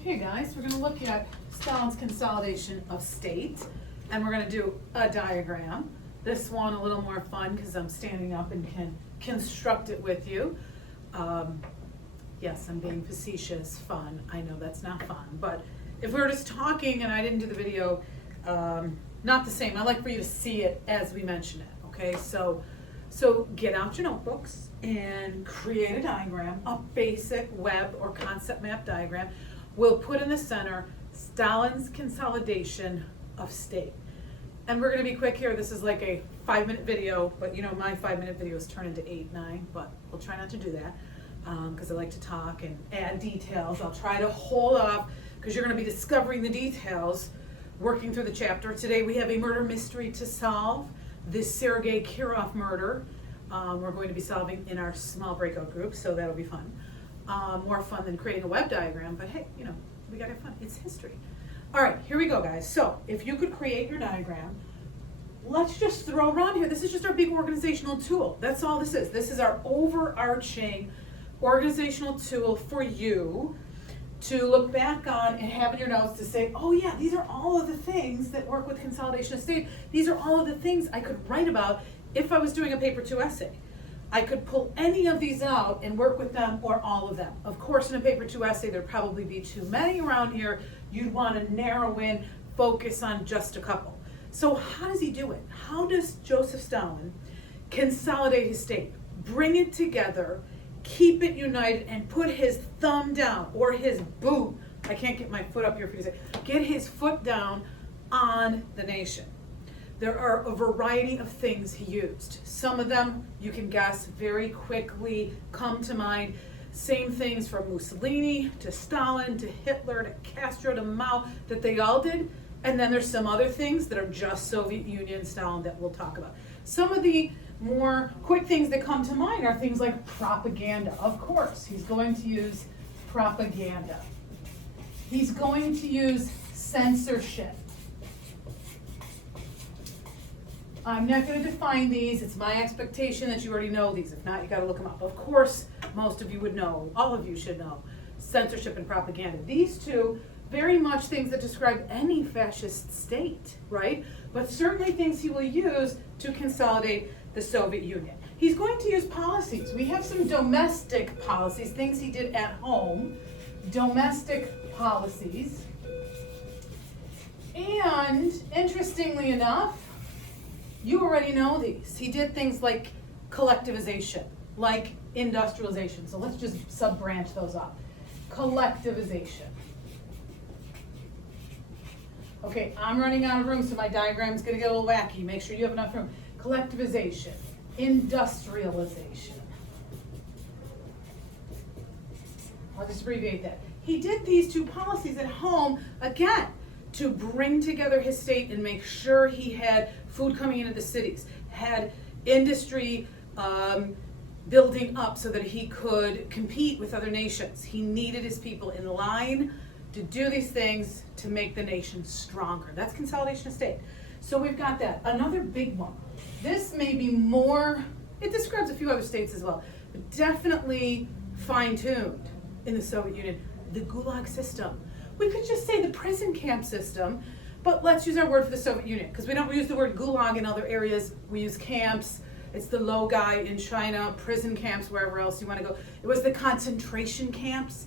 Okay guys, we're going to look at Stalin's consolidation of state, and we're going to do a diagram. This one a little more fun because I'm standing up and can construct it with you. Yes, I'm being facetious, fun. I know that's not fun, but if we were just talking and I didn't do the video, not the same. I like for you to see it as we mention it, okay? So get out your notebooks and create a diagram, a basic web or concept map diagram. We'll put in the center Stalin's consolidation of state. And we're going to be quick here. This is like a 5-minute video, but you know my 5-minute videos turn into 8, 9, but we'll try not to do that because I like to talk and add details. I'll try to hold off because you're going to be discovering the details working through the chapter. Today we have a murder mystery to solve, this Sergey Kirov murder. We're going to be solving in our small breakout group, so that'll be fun. More fun than creating a web diagram, but hey, you know, we gotta have fun. It's history. All right, here we go, guys. So if you could create your diagram, let's just throw around here. This is just our big organizational tool. That's all this is. This is our overarching organizational tool for you to look back on and have in your notes to say, oh yeah, these are all of the things that work with consolidation of state. These are all of the things I could write about if I was doing a paper 2 essay. I could pull any of these out and work with them or all of them. Of course, in a paper 2 essay, there'd probably be too many around here. You'd want to narrow in, focus on just a couple. So how does he do it? How does Joseph Stalin consolidate his state, bring it together, keep it united, and put his thumb down or his boot? I can't get my foot up here for you to say. Get his foot down on the nation. There are a variety of things he used. Some of them you can guess very quickly come to mind. Same things from Mussolini to Stalin to Hitler to Castro to Mao that they all did. And then there's some other things that are just Soviet Union Stalin that we'll talk about. Some of the more quick things that come to mind are things like propaganda. Of course, he's going to use propaganda. He's going to use censorship. I'm not going to define these. It's my expectation that you already know these. If not, you got to look them up. Of course, most of you would know. All of you should know. Censorship and propaganda. These two, very much things that describe any fascist state, right? But certainly things he will use to consolidate the Soviet Union. He's going to use policies. We have some domestic policies, things he did at home. Domestic policies. And interestingly enough, you already know these. He did things like collectivization, like industrialization. So let's just sub-branch those up. Collectivization. Okay, I'm running out of room, so my diagram's going to get a little wacky. Make sure you have enough room. Collectivization. Industrialization. I'll just abbreviate that. He did these two policies at home, again, to bring together his state and make sure he had food coming into the cities, had industry building up so that he could compete with other nations. He needed his people in line to do these things to make the nation stronger. That's consolidation of state. So we've got that. Another big one. This may be more, it describes a few other states as well, but definitely fine-tuned in the Soviet Union, the Gulag system. We could just say the prison camp system, but let's use our word for the Soviet Union, because we don't use the word gulag in other areas. We use camps. It's the Laogai in China, prison camps, wherever else you want to go. It was the concentration camps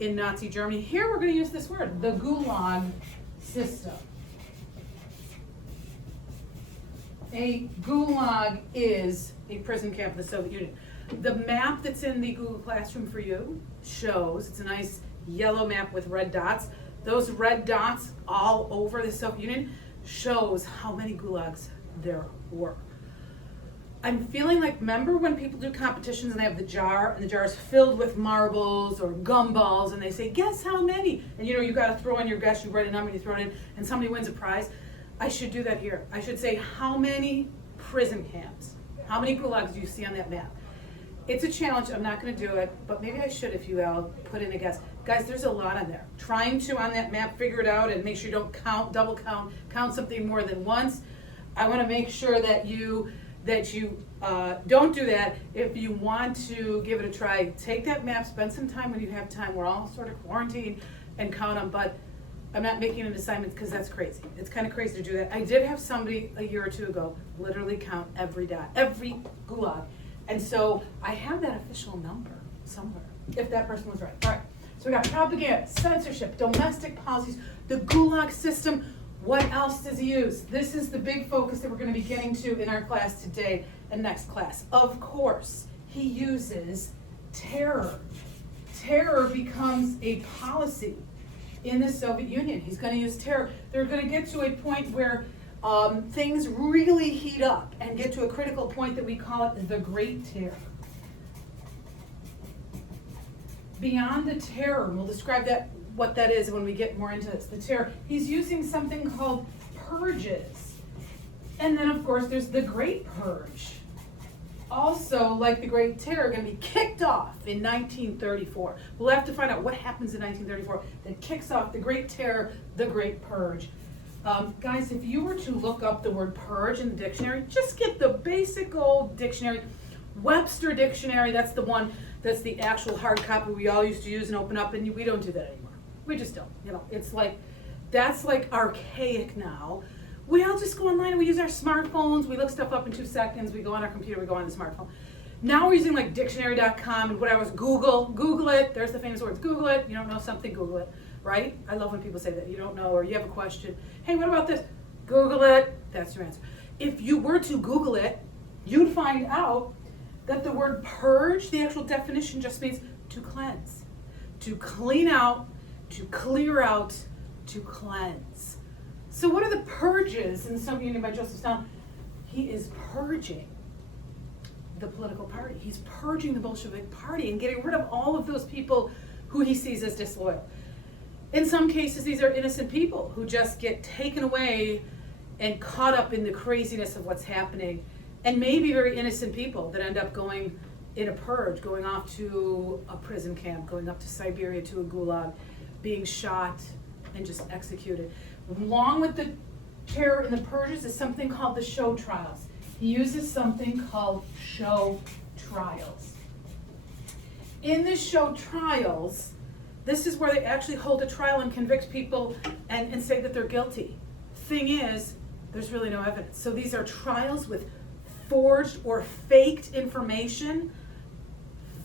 in Nazi Germany. Here we're going to use this word, the Gulag system. A gulag is a prison camp of the Soviet Union. The map that's in the Google Classroom for you shows, it's a nice yellow map with red dots. Those red dots all over the Soviet Union shows how many gulags there were. I'm feeling like, remember when people do competitions and they have the jar, and the jar is filled with marbles or gumballs, and they say, guess how many? And you know, you got to throw in your guess, you write a number, you throw it in, and somebody wins a prize. I should do that here. I should say, how many prison camps, how many gulags do you see on that map? It's a challenge. I'm not going to do it, but maybe I should if you all put in a guess. Guys, there's a lot on there. Trying to, on that map, figure it out and make sure you don't count, double count something more than once. I want to make sure that you don't do that. If you want to give it a try, take that map, spend some time when you have time. We're all sort of quarantined, and count them, but I'm not making an assignment because that's crazy. It's kind of crazy to do that. I did have somebody a year or two ago literally count every gulag. And so I have that official number somewhere, if that person was right. All right, so we got propaganda, censorship, domestic policies, the gulag system. What else does he use? This is the big focus that we're going to be getting to in our class today and next class. Of course, he uses terror. Terror becomes a policy in the Soviet Union. He's going to use terror. They're going to get to a point where things really heat up and get to a critical point that we call it the Great Terror. Beyond the terror, and we'll describe what that is when we get more into this, the terror, he's using something called purges. And then, of course, there's the Great Purge. Also, like the Great Terror, going to be kicked off in 1934. We'll have to find out what happens in 1934 that kicks off the Great Terror, the Great Purge. Guys, if you were to look up the word purge in the dictionary, just get the basic old dictionary. Webster Dictionary, that's the one, that's the actual hard copy we all used to use and open up, and we don't do that anymore. We just don't. It's like, that's like archaic now. We all just go online and we use our smartphones. We look stuff up in 2 seconds. We go on our computer. We go on the smartphone. Now we're using like dictionary.com and whatever. Google it. There's the famous words. Google it. You don't know something, Google it. Right? I love when people say that. You don't know or you have a question. Hey, what about this? Google it. That's your answer. If you were to Google it, you'd find out that the word purge, the actual definition just means to cleanse, to clean out, to clear out, to cleanse. So what are the purges in the Soviet Union by Joseph Stalin? He is purging the political party. He's purging the Bolshevik party and getting rid of all of those people who he sees as disloyal. In some cases, these are innocent people who just get taken away and caught up in the craziness of what's happening, and maybe very innocent people that end up going in a purge, going off to a prison camp, going up to Siberia to a gulag, being shot and just executed. Along with the terror and the purges is something called the show trials. He uses something called show trials. In the show trials, this is where they actually hold a trial and convict people and say that they're guilty. Thing is, there's really no evidence. So these are trials with forged or faked information,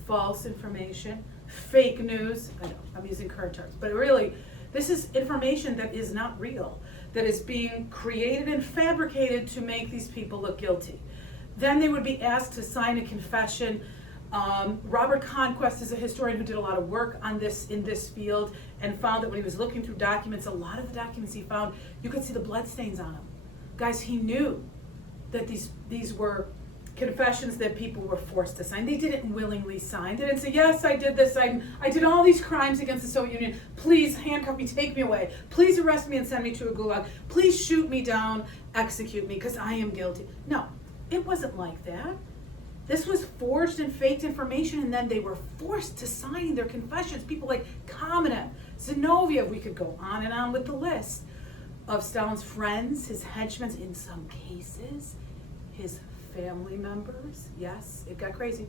false information, fake news. I know, I'm using current terms, but really, this is information that is not real, that is being created and fabricated to make these people look guilty. Then they would be asked to sign a confession. Robert Conquest is a historian who did a lot of work on this in this field and found that when he was looking through documents, a lot of the documents he found, you could see the bloodstains on them. Guys, he knew that these were confessions that people were forced to sign. They didn't willingly sign. They didn't say, yes, I did this. I did all these crimes against the Soviet Union. Please handcuff me, take me away. Please arrest me and send me to a gulag. Please shoot me down, execute me, because I am guilty. No, it wasn't like that. This was forged and faked information, and then they were forced to sign their confessions. People like Kamenev, Zinoviev, we could go on and on with the list of Stalin's friends, his henchmen, in some cases, his family members. Yes, it got crazy.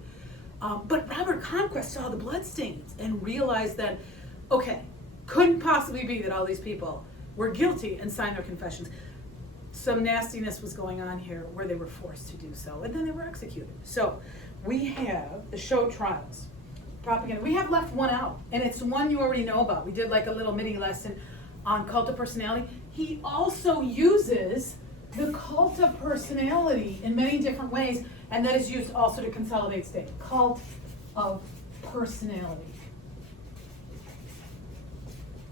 But Robert Conquest saw the bloodstains and realized that, okay, couldn't possibly be that all these people were guilty and signed their confessions. Some nastiness was going on here where they were forced to do so, and then they were executed. So we have the show trials, propaganda. We have left one out, and it's one you already know about. We did like a little mini lesson on cult of personality. He also uses the cult of personality in many different ways, and that is used also to consolidate state. Cult of personality.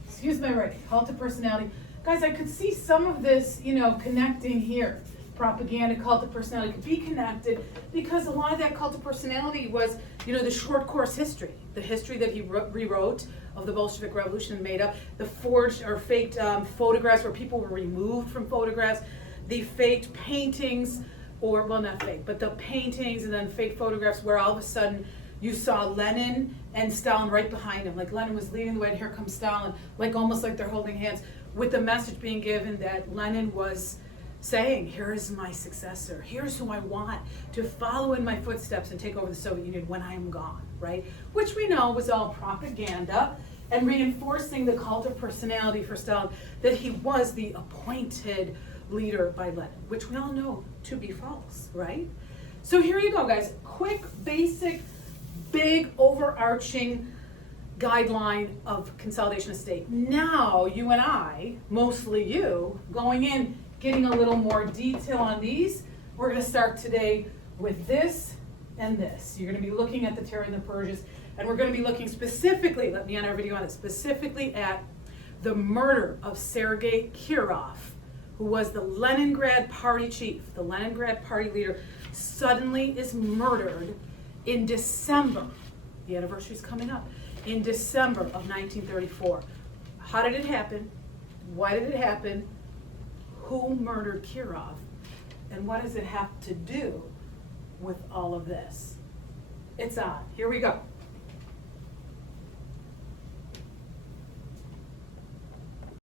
Excuse my writing. Cult of personality. Guys, I could see some of this, connecting here. Propaganda, cult of personality could be connected because a lot of that cult of personality was, the short course history, the history that he rewrote of the Bolshevik Revolution and made up, the forged or faked photographs where people were removed from photographs, the faked paintings, not fake, but the paintings and then fake photographs where all of a sudden you saw Lenin and Stalin right behind him. Like Lenin was leading the way and here comes Stalin, like almost like they're holding hands, with the message being given that Lenin was saying, here is my successor, here's who I want to follow in my footsteps and take over the Soviet Union when I am gone, right? Which we know was all propaganda and reinforcing the cult of personality for Stalin, that he was the appointed leader by Lenin, which we all know to be false, right? So here you go, guys. Quick, basic, big, overarching guideline of consolidation of state. Now, you and I, mostly you, going in, getting a little more detail on these. We're going to start today with this and this. You're going to be looking at the Terror and the Purges, and we're going to be looking specifically, let me end our video on it, specifically at the murder of Sergey Kirov, who was the Leningrad party chief, the Leningrad party leader, suddenly is murdered in December. The anniversary is coming up. In December of 1934. How did it happen? Why did it happen? Who murdered Kirov? And what does it have to do with all of this? It's on. Here we go.